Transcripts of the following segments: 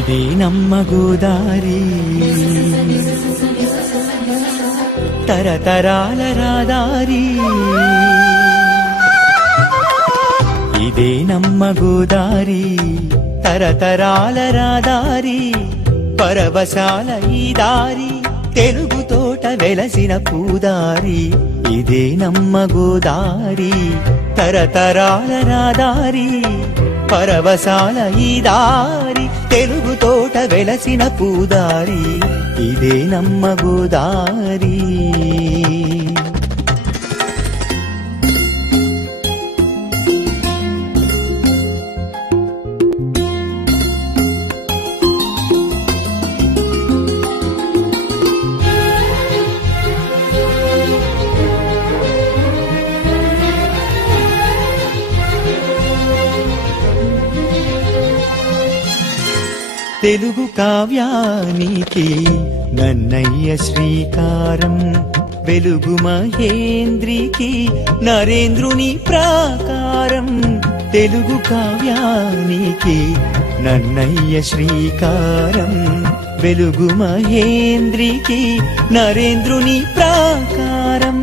ఇదే నమ్మ గోదారి తరతరాల రహదారి ఇదే నమ్మ గోదారి తరతరాల రహదారి పరవశాల ఈ దారి తెలుగు తోట వెలసిన పూదారి ఇదే నమ్మ గోదారి తరతరాల రహదారి పరవశాల ఈ దారి తెలుగు తోట వెలసిన పూదారి ఇదే నమ్మ గోదారి తెలుగు కావ్యానికి నన్నయ్య శ్రీకారం వెలుగు మహేంద్రికి నరేంద్రుని ప్రాకారం తెలుగు కావ్యానికి నన్నయ్య శ్రీకారం వెలుగు మహేంద్రికి నరేంద్రుని ప్రాకారం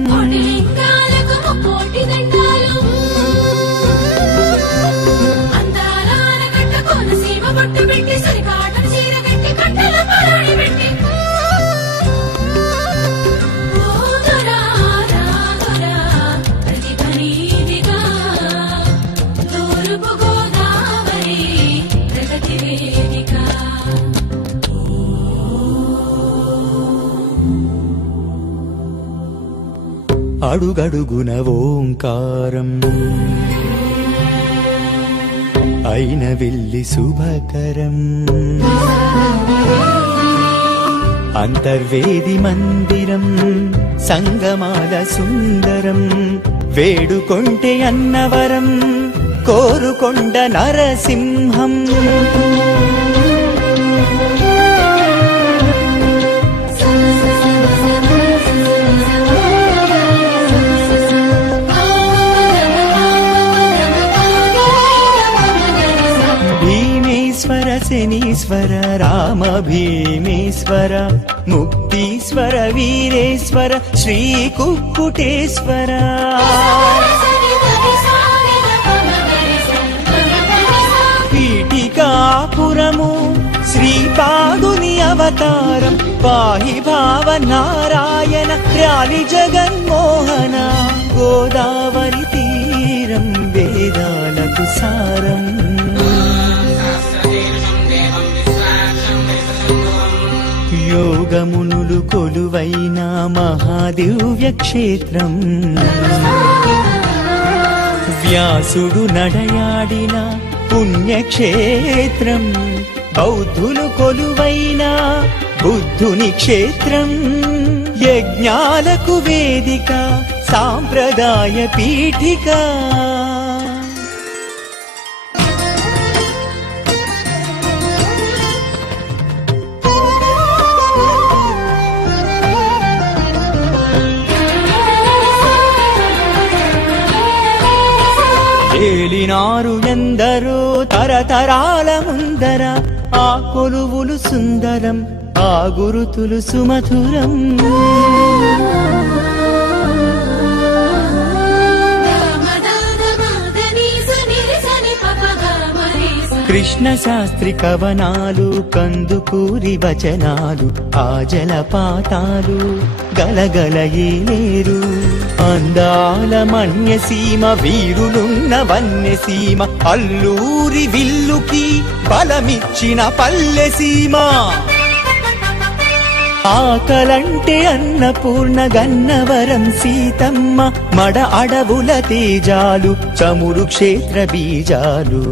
అడుగడుగున ఓంకారం అయిన వెళ్ళి శుభకరం అంతర్వేది మందిరం సంగమాల సుందరం వేడుకొంటే అన్నవరం కోరుకొండ నరసింహం శనీశ్వర రామ భీమేశ్వర ముక్తీశ్వర వీరేశ్వర శ్రీ కుక్కుటేశ్వర పీఠికాపురము శ్రీపాదుని అవతారం పాహి భావ నారాయణ రాలి జగన్మోహన గోదావరి తీరం వేదాలకు సారం యోగమునులు కొలువైన మహాదివ్య క్షేత్రం వ్యాసుడు నడయాడిన పుణ్యక్షేత్రం బౌద్ధులు కొలువైన బుద్ధుని క్షేత్రం యజ్ఞాలకు వేదిక సాంప్రదాయ పీఠిక ఏలినారు ఎందరో తరతరాల ముందర ఆ కొలువులు సుందరం ఆ గురుతులు సుమధురం కృష్ణ శాస్త్రి కవనాలు కందుకూరి వచనాలు ఆ జలపాతాలు గలగల ఏలేరు అందాల మన్యసీమ వీరులున్న వన్యసీమ అల్లూరి విల్లుకి బలమిచ్చిన పల్లెసీమ ఆకలంటే అన్నపూర్ణ గన్నవరం సీతమ్మ మడ అడవుల తేజాలు చమురు క్షేత్ర బీజాలు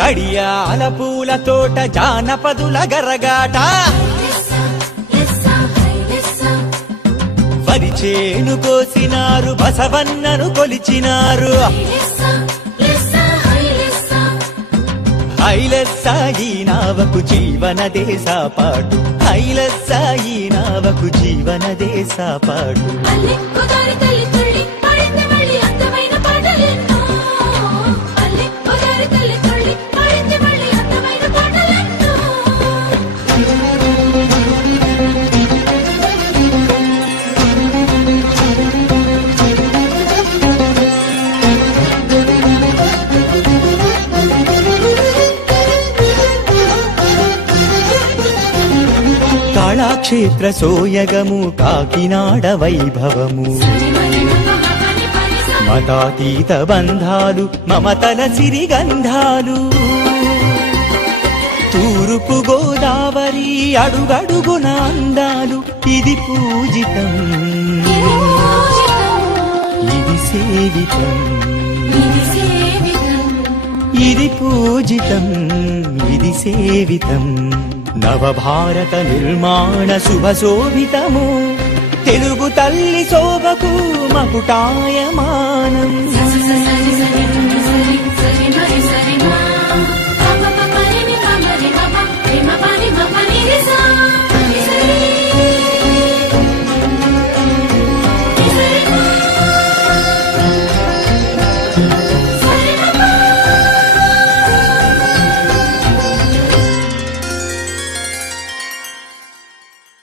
కడియాల పూల తోట జానపదుల గరగాట వరి చేను కోసినారు బసవన్నను కొలిచినారు హైలెస్సాయి నావకు జీవనదే సాపాటు హైలెస్సాయి నావకు జీవనదే సాపాటు కళాక్షేత్ర సోయగము కాకినాడ వైభవము మతాతీత బంధాలు మమతల సిరిగంధాలు తూర్పు గోదావరి అడుగడుగున అందాలు ఇది పూజితం ఇది సేవితం ఇది పూజితం ఇది సేవితం నవభారత నిర్మాణ శుభశోభితము తెలుగు తల్లి శోభకు మకుటాయమానం